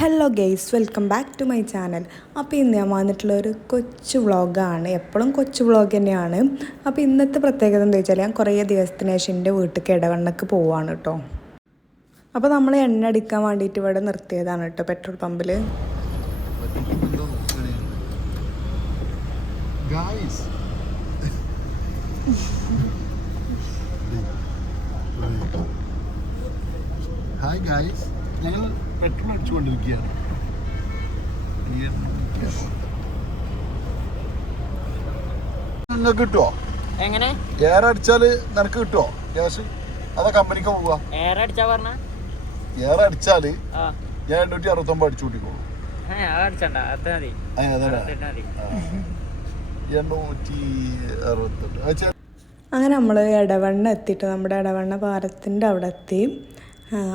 Hello guys welcome back to my channel അപ്പോൾ ഇന്ന് ഞാൻ വന്നിട്ടുള്ള ഒരു കൊച്ചു വ്ളോഗാണ് എപ്പോഴും കൊച്ചു വ്ളോഗ് തന്നെയാണ്. അപ്പോൾ ഇന്നത്തെ പ്രത്യേകത എന്താ വെച്ചാൽ ഞാൻ കുറേ ദിവസത്തിന് ശേഷം എന്റെ വീട്ടിലേക്ക് ഇടവണ്ണക്ക് പോവാണ് കേട്ടോ അപ്പോൾ നമ്മൾ എണ്ണ അടിക്കാൻ വേണ്ടിയിട്ട് ഇവിടെ നിർത്തിയതാണ് കേട്ടോ പെട്രോൾ പമ്പിൽ. ഹായ് ഗായ്സ് ഞങ്ങൾ പെട്രോൾ അടിച്ചുകൊണ്ടിരിക്കുകയാണ് നിങ്ങൾക്ക് കിട്ടുമോ എങ്ങനെ? എയർ അടിച്ചാൽ നിനക്ക് കിട്ടുമോ ഗ്യാസ് അതാ കമ്പനിക്ക് പോവുക? എയർ അടിച്ചാ പറഞ്ഞ? എയർ അടിച്ചാൽ ആ. ഞാൻ എണ്ണൂറ്റി അറുപത്തൊമ്പത് അടിച്ചു കൂട്ടിക്കോളൂ. എണ്ണൂറ്റി അറുപത്തെട്ട് അങ്ങനെ നമ്മൾ ഇടവണ്ണ എത്തിയിട്ട് നമ്മുടെ ഇടവണ്ണ പാലത്തിന്റെ അവിടെ എത്തി.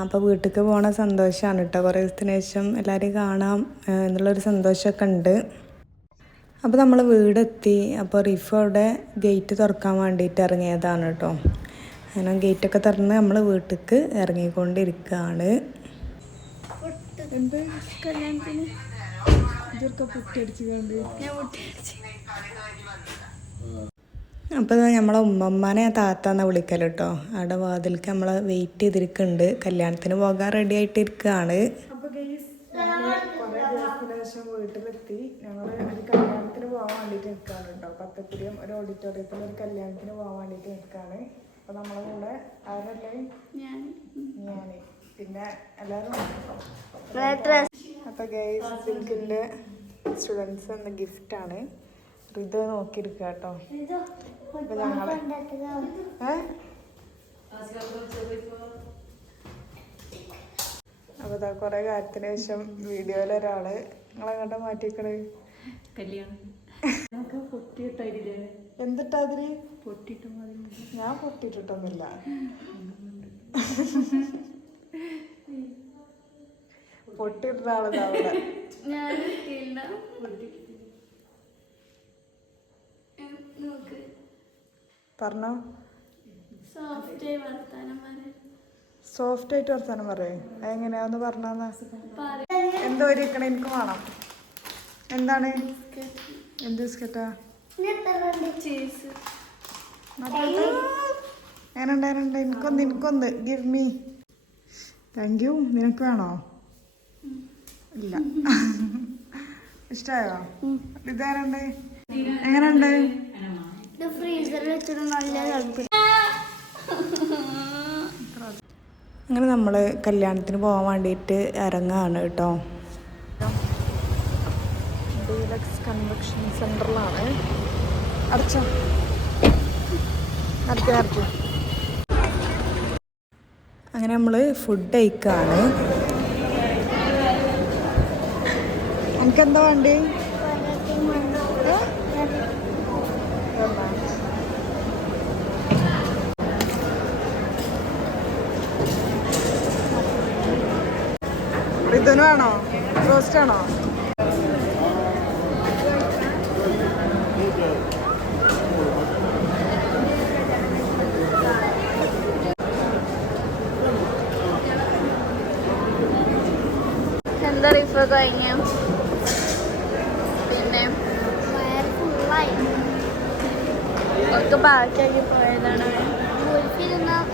അപ്പോൾ വീട്ടിലേക്ക് പോകണ സന്തോഷമാണ് കേട്ടോ കുറേ ദിവസത്തിന് ശേഷം എല്ലാവരെയും കാണാം എന്നുള്ളൊരു സന്തോഷമൊക്കെ ഉണ്ട്. അപ്പോൾ നമ്മൾ വീടെത്തി അപ്പോൾ റിഫ് അവിടെ ഗേറ്റ് തുറക്കാൻ വേണ്ടിയിട്ട് ഇറങ്ങിയതാണ് കേട്ടോ അങ്ങനെ ഗേറ്റൊക്കെ തുറന്ന് നമ്മൾ വീട്ടിലേക്ക് ഇറങ്ങിക്കൊണ്ടിരിക്കുകയാണ് എന്ത്? കല്യാണത്തിന്? ഇതൊക്കെ പൊട്ടിയടിച്ചുകൊണ്ട് അപ്പോൾ നമ്മളെ ഉമ്മമ്മാനെ എന്നാൽ വിളിക്കൽ കേട്ടോ അവിടെ വാതിൽക്ക് നമ്മൾ വെയിറ്റ് ചെയ്തിരിക്കുന്നുണ്ട് കല്യാണത്തിന് പോകാൻ റെഡി ആയിട്ടിരിക്കുകയാണ് വീട്ടിലെത്തി. ഞങ്ങൾ ഒരു കല്യാണത്തിന് പോകാൻ വേണ്ടിയിട്ട് നിൽക്കുകയാണ് കേട്ടോ ഒരു ഓഡിറ്റോറിയത്തിൽ ഒരു കല്യാണത്തിന് പോകാൻ വേണ്ടിയിട്ട് നിൽക്കുകയാണ് അപ്പോൾ നമ്മളെ കൂടെ ആരല്ലേ? ഞാൻ പിന്നെ എല്ലാവരും അപ്പോൾ ഗൈസ് സിൽക്കിന്റെ സ്റ്റുഡൻസ് എന്ന ഗിഫ്റ്റാണ് ഇത് നോക്കിയിരിക്കുക കേട്ടോ അപ്പൊ ഞങ്ങൾ അപ്പൊ ഇതാ കൊറേ കാര്യത്തിന് ശേഷം വീഡിയോയിൽ ഒരാൾ നിങ്ങളെങ്ങോട്ടാ മാറ്റിക്കണ് എന്തിട്ടാ അതിന് ഞാൻ പൊട്ടിട്ടിട്ടൊന്നുമില്ല പൊട്ടിയിട്ട ആളതാ അവിടെ പറഞ്ഞോ. സോഫ്റ്റ് ആയിട്ട് വർത്താനം പറയേ. എങ്ങനെയാന്ന് പറഞ്ഞാന്ന്. എന്തോ ഇരിക്കണ എനിക്ക് വേണം. എന്താണ്? എന്ത് ബിസ്ക്കറ്റാ? എങ്ങനെയുണ്ടായിരുന്നുണ്ട് എങ്ങനെയുണ്ട് എനിക്കൊന്ന് എനിക്കൊന്ന്. ഗിവ് മീ താങ്ക് യു നിനക്ക് വേണോ? ഇല്ല. ഇഷ്ടമായോ ഇതേനുണ്ട് എങ്ങനെയുണ്ട്? ഇത് ഫ്രീസറിൽ വെച്ചിട്ട് നല്ല തണുപ്പ്. അങ്ങനെ നമ്മൾ കല്യാണത്തിന് പോകാൻ വേണ്ടിയിട്ട് ഇറങ്ങാണ് കേട്ടോ. ഡീലക്സ് കൺവെൻഷൻ സെന്ററിലാണ് അടച്ചോ. അങ്ങനെ നമ്മൾ ഫുഡ് കഴിക്കാണ്. എനിക്കെന്താ വേണ്ടി? വേണോ റോസ്റ്റ് ആണോ? എന്താ റിഫ് കഴിഞ്ഞ? പിന്നെ? ബാക്കിയായി ഫുള്ളായി ഒക്കെ ബാക്കിയാക്കി പോയതാണ്.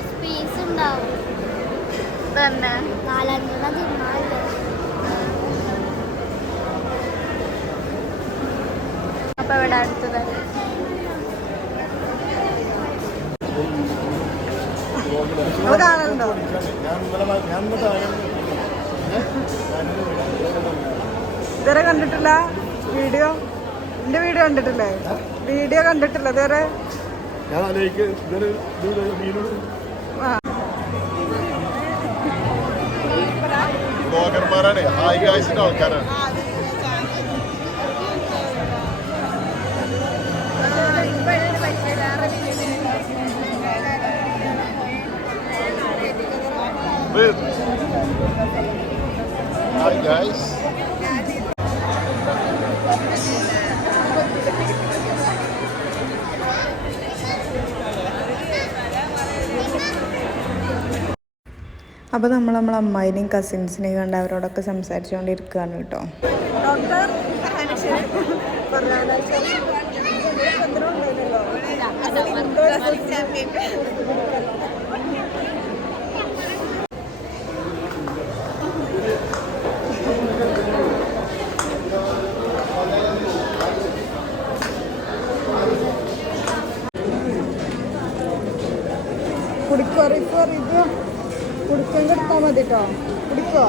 സ്പേസ് ഉണ്ടാവും. തന്നെ. അപ്പൊ ഇവിടെ അടുത്തത്. കാണലുണ്ടോ ഇതുവരെ കണ്ടിട്ടില്ല വീഡിയോ? എന്റെ വീഡിയോ കണ്ടിട്ടില്ലേ? വീഡിയോ കണ്ടിട്ടില്ല ഇതുവരെ? ഞാൻ ബ്ലോഗർമാരാണ് ഹായ് ഗായ്സിന്റെ ആൾക്കാരാണ്. Hi ഗായ്സ് അപ്പോൾ നമ്മൾ നമ്മളെ അമ്മായിനെയും കസിൻസിനെയും കണ്ട് അവരോടൊക്കെ സംസാരിച്ചുകൊണ്ടിരിക്കുകയാണ് കേട്ടോ. കുടിക്കോ റിക്കോ റിക്കോ കുടിക്കാൻ എടുത്താൽ മതി കേട്ടോ കുടിക്കോ?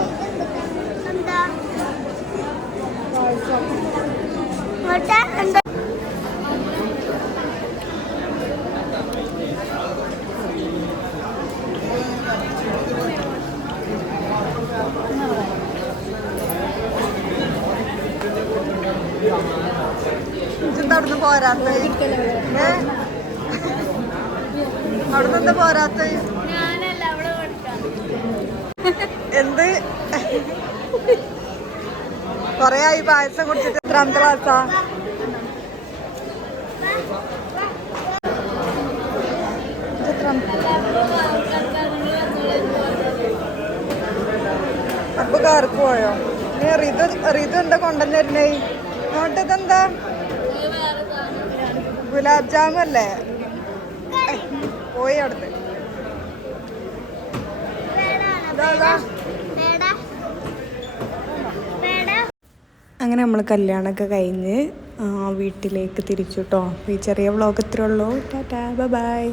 അവിടുന്ന് പോരാത്ത അവിടുന്ന് എന്താ പോരാത്ത എന്ത്? കൊറേ ആയി പായസം കുടിച്ചിട്ട് എത്രാമത്തെ ക്ലാസ്സാ അപ്പൊ കാർക്ക് പോയോ? നീ റിതു റിതു എന്താ കൊണ്ടുവന്നിരുന്നേ നോട്ടതെന്താ ഗുലാബ് ജാമു അല്ലേ? ഏയ്, പോയി അവിടുന്ന് ഇതാ, ഇതാ. പേട പേട അങ്ങനെ നമ്മൾ കല്യാണമൊക്കെ കഴിഞ്ഞ് വീട്ടിലേക്ക് തിരിച്ചു കേട്ടോ ഈ ചെറിയ വ്ളോഗ് ഇത്രേ ഉള്ളൂ. ടാറ്റാ. ബൈ.